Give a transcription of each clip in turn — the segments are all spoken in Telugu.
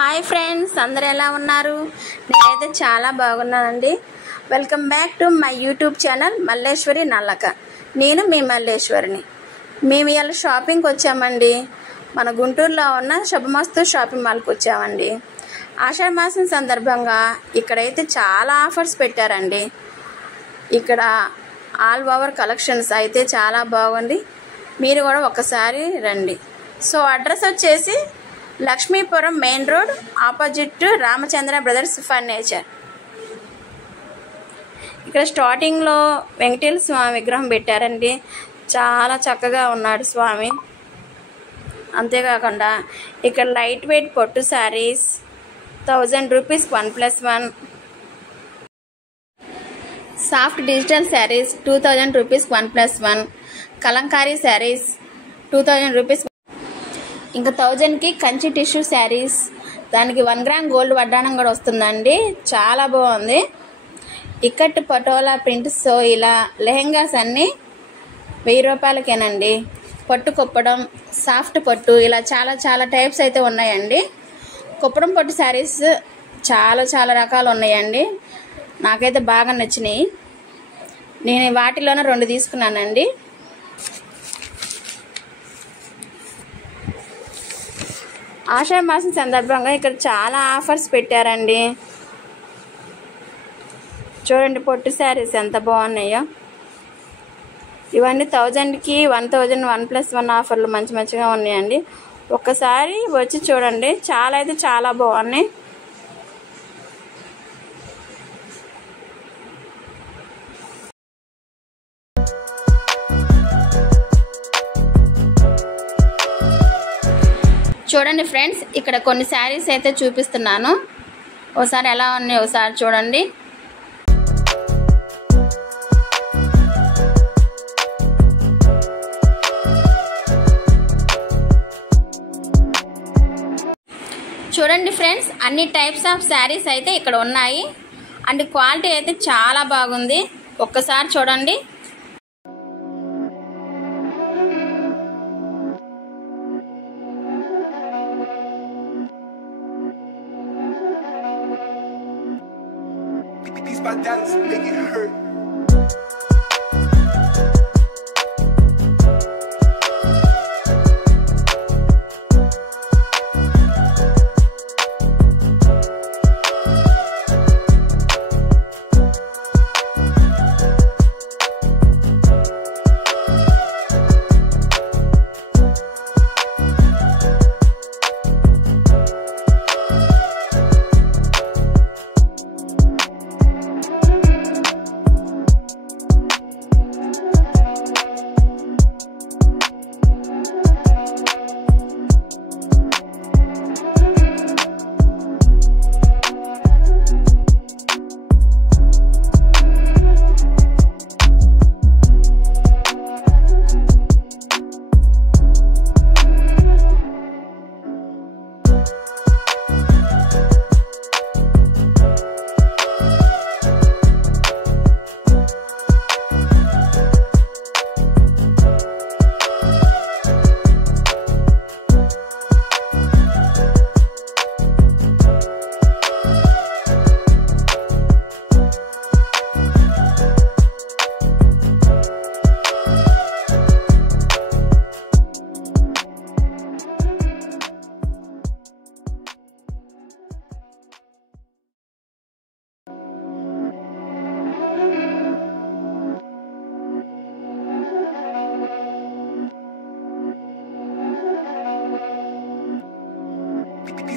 హాయ్ ఫ్రెండ్స్, అందరూ ఎలా ఉన్నారు? నేనైతే చాలా బాగున్నానండి. Welcome back to my YouTube channel Malleswari Nallaka. నేను మీ మల్లేశ్వరిని. మేము ఇవాళ షాపింగ్కి వచ్చామండి. మన గుంటూరులో ఉన్న శుభమస్తు షాపింగ్ మాల్కి వచ్చామండి. ఆషాఢ మాసం సందర్భంగా ఇక్కడైతే చాలా ఆఫర్స్ పెట్టారండి. ఇక్కడ ఆల్ ఓవర్ కలెక్షన్స్ అయితే చాలా బాగుంది. మీరు కూడా ఒకసారి రండి. సో అడ్రస్ వచ్చేసి Lakshmipuram main road opposite Ramachandra brothers furniture. ఇక్కడ స్టార్టింగ్లో వెంకటేశ్వర స్వామి విగ్రహం పెట్టారండి. చాలా చక్కగా ఉన్నాడు స్వామి. అంతేకాకుండా ఇక్కడ లైట్ వెయిట్ పొట్టు saris 1000 rupees 1+1, soft digital saris 2000 rupees 1+1, Kalamkari saris 2000 rupees, ఇంకా 1000కి కంచి టిష్యూ శారీస్, దానికి 1 గ్రామ్ గోల్డ్ వడ్డాణం కూడా వస్తుందండి. చాలా బాగుంది. ఇక్కట్ పటోలా ప్రింట్స్. ఇలా లెహెంగాస్ అన్నీ 1000 రూపాయలకేనండి. పట్టు కొప్పడం, సాఫ్ట్ పట్టు, ఇలా చాలా చాలా టైప్స్ అయితే ఉన్నాయండి. కొప్పడం పట్టు శారీస్ చాలా రకాలు ఉన్నాయండి. నాకైతే బాగా నచ్చినాయి. నేను వాటిలోనే 2 తీసుకున్నానండి. ఆషాఢ మాసం సందర్భంగా ఇక్కడ చాలా ఆఫర్స్ పెట్టారండి. చూడండి పొట్టు శారీస్ ఎంత బాగున్నాయో. ఇవన్నీ 1000కి 1000 1+1 ఆఫర్లు మంచిగా ఉన్నాయండి. ఒక్కసారి వచ్చి చూడండి. చాలా బాగున్నాయి. చూడండి ఫ్రెండ్స్, ఇక్కడ కొన్ని శారీస్ అయితే చూపిస్తున్నాను. ఒకసారి ఎలా ఉన్నాయి ఒకసారి చూడండి. చూడండి ఫ్రెండ్స్, అన్ని టైప్స్ ఆఫ్ శారీస్ అయితే ఇక్కడ ఉన్నాయి. అండ్ క్వాలిటీ అయితే చాలా బాగుంది. ఒక్కసారి చూడండి. My dad's make it hurt.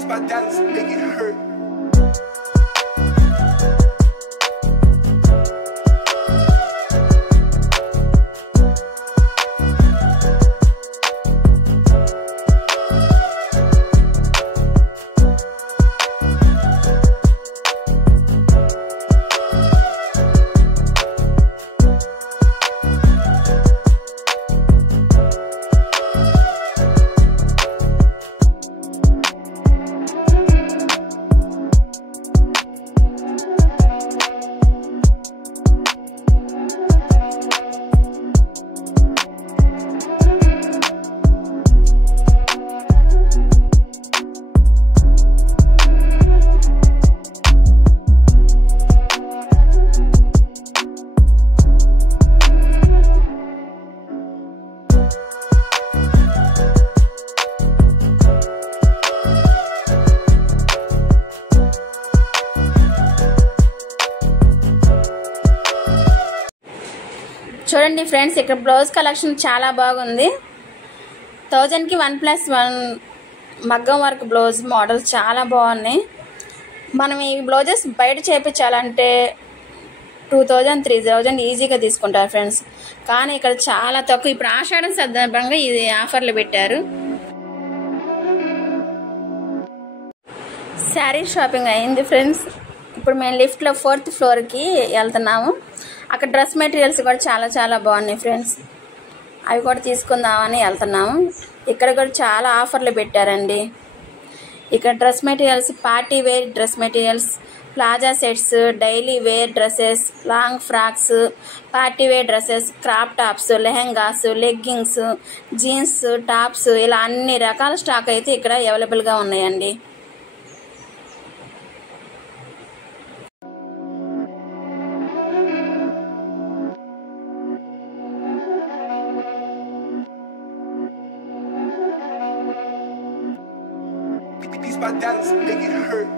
My dad's make it hurt. చూడండి ఫ్రెండ్స్, ఇక్కడ బ్లౌజ్ కలెక్షన్ చాలా బాగుంది. 1000కి 1+1 మగ్గం వర్క్ బ్లౌజ్ మోడల్స్ చాలా బాగున్నాయి. మనం ఈ బ్లౌజెస్ బయట చేయించాలంటే 2000, 3000 ఈజీగా తీసుకుంటారు ఫ్రెండ్స్. కానీ ఇక్కడ చాలా తక్కువ. ఇప్పుడు ఆషాఢం సందర్భంగా ఇది ఆఫర్లు పెట్టారు. శారీ షాపింగ్ అయింది ఫ్రెండ్స్. ఇప్పుడు మేము లిఫ్ట్లో 4th ఫ్లోర్కి వెళ్తున్నాము. అక్కడ డ్రెస్ మెటీరియల్స్ కూడా చాలా చాలా బాగున్నాయి ఫ్రెండ్స్. అవి కూడా తీసుకుందామని వెళ్తున్నాము. ఇక్కడ కూడా చాలా ఆఫర్లు పెట్టారండి. ఇక్కడ dress materials, party wear dress materials, palazzo sets, daily wear dresses, long frocks, party wear dresses, crop tops, lehengas, leggings, jeans tops, ఇలా అన్ని రకాల స్టాక్ అయితే ఇక్కడ అవైలబుల్గా ఉన్నాయండి. These bandanas make it hurt.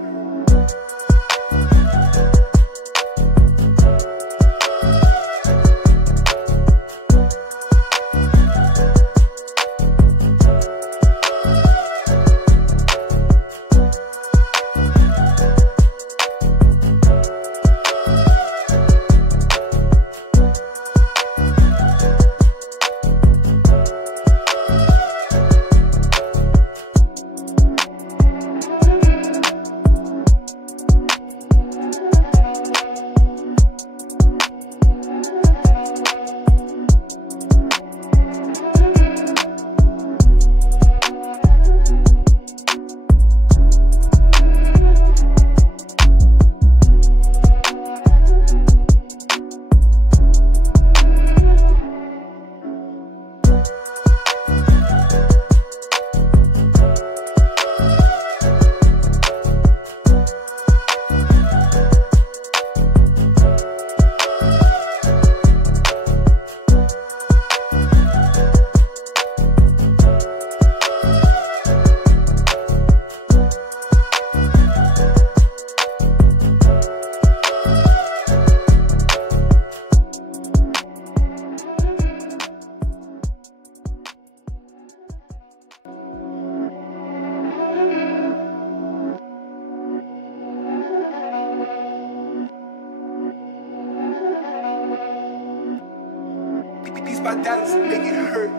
These bandanas make it hurt.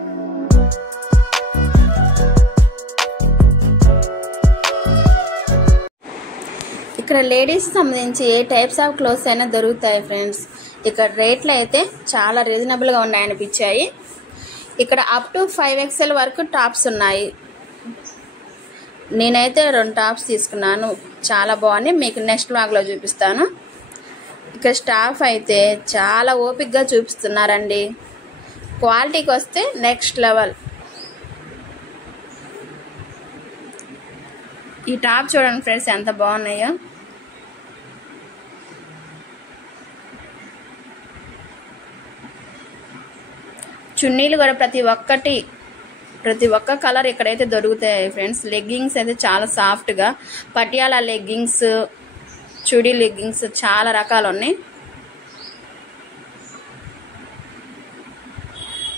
ఇక్కడ లేడీస్ సంబంధించి ఏ టైప్స్ ఆఫ్ క్లోత్స్ అయినా దొరుకుతాయి ఫ్రెండ్స్. ఇక్కడ రేట్లు అయితే చాలా రీజనబుల్గా ఉన్నాయనిపించాయి. ఇక్కడ అప్ టు 5XL వరకు టాప్స్ ఉన్నాయి. నేనైతే 2 టాప్స్ తీసుకున్నాను, చాలా బాగున్నాయి. మీకు నెక్స్ట్ వ్లాగ్లో చూపిస్తాను. ఇక్కడ స్టాఫ్ అయితే చాలా ఓపికగా చూపిస్తున్నారండి. క్వాలిటీకి వస్తే నెక్స్ట్ లెవెల్. ఈ టాప్ చూడండి ఫ్రెండ్స్ ఎంత బాగున్నాయో. చున్నీలు కూడా ప్రతి ఒక్క కలర్ ఇక్కడైతే దొరుకుతాయి ఫ్రెండ్స్. లెగ్గింగ్స్ అయితే చాలా సాఫ్ట్గా, పటియాలా లెగ్గింగ్స్, చుడీ లెగ్గింగ్స్ చాలా రకాలు ఉన్నాయి.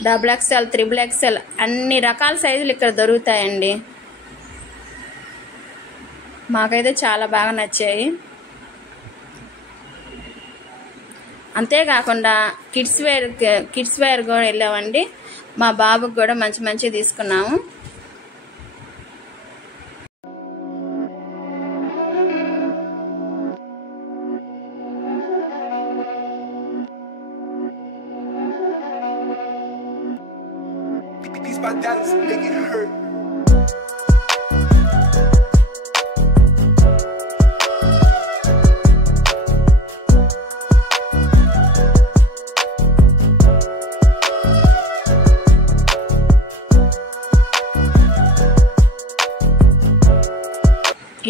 XXL, XXL అన్ని రకాల సైజులు ఇక్కడ దొరుకుతాయండి. మాకైతే చాలా బాగా నచ్చాయి. అంతేకాకుండా కిడ్స్ వేర్ కూడా వెళ్ళామండి. మా బాబుకి కూడా మంచి తీసుకున్నాము. These bandanas make it hurt.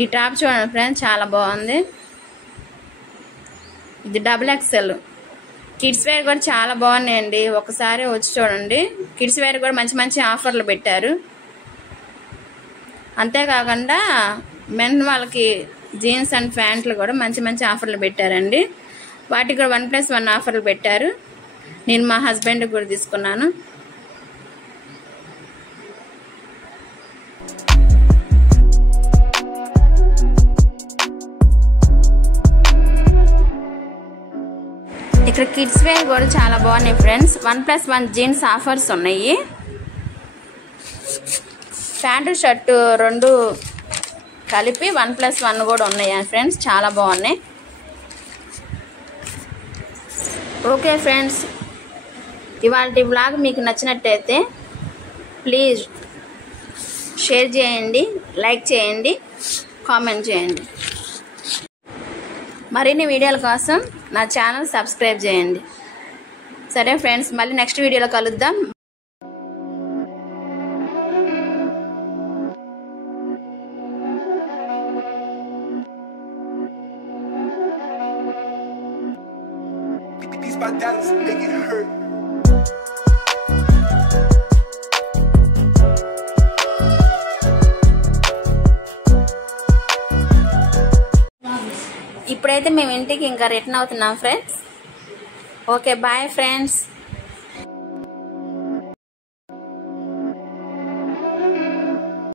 ఈ టాప్ చూడండి ఫ్రెండ్స్ చాలా బాగుంది. ఇది XXL. కిడ్స్ వేర్ కూడా చాలా బాగున్నాయండి. ఒకసారి వచ్చి చూడండి. కిడ్స్ వేర్ కూడా మంచి ఆఫర్లు పెట్టారు. అంతేకాకుండా మెన్ వాళ్ళకి జీన్స్ అండ్ ప్యాంట్లు కూడా మంచి ఆఫర్లు పెట్టారండి. వాటికి కూడా 1+1 ఆఫర్లు పెట్టారు. నేను మా హస్బెండ్ కూడా తీసుకున్నాను. ఇక్కడ కిడ్స్ వేర్ కూడా చాలా బాగున్నాయి ఫ్రెండ్స్. 1+1 జీన్స్ ఆఫర్స్ ఉన్నాయి. ప్యాంటు షర్టు 2 కలిపి 1+1 కూడా ఉన్నాయి ఫ్రెండ్స్. చాలా బాగున్నాయి. ఓకే ఫ్రెండ్స్, ఇవాళ వ్లాగ్ మీకు నచ్చినట్టయితే ప్లీజ్ షేర్ చేయండి, లైక్ చేయండి, కామెంట్ చేయండి. మరిన్ని వీడియోల కోసం నా ఛానల్ సబ్స్క్రైబ్ చేయండి. సరే ఫ్రెండ్స్, మళ్ళీ నెక్స్ట్ వీడియోలో కలుద్దాం. These my dollars make it hurt. ఇప్పుడైతే మేము ఇంటికి ఇంకా రిటర్న్ అవుతున్నాం ఫ్రెండ్స్. Okay bye friends.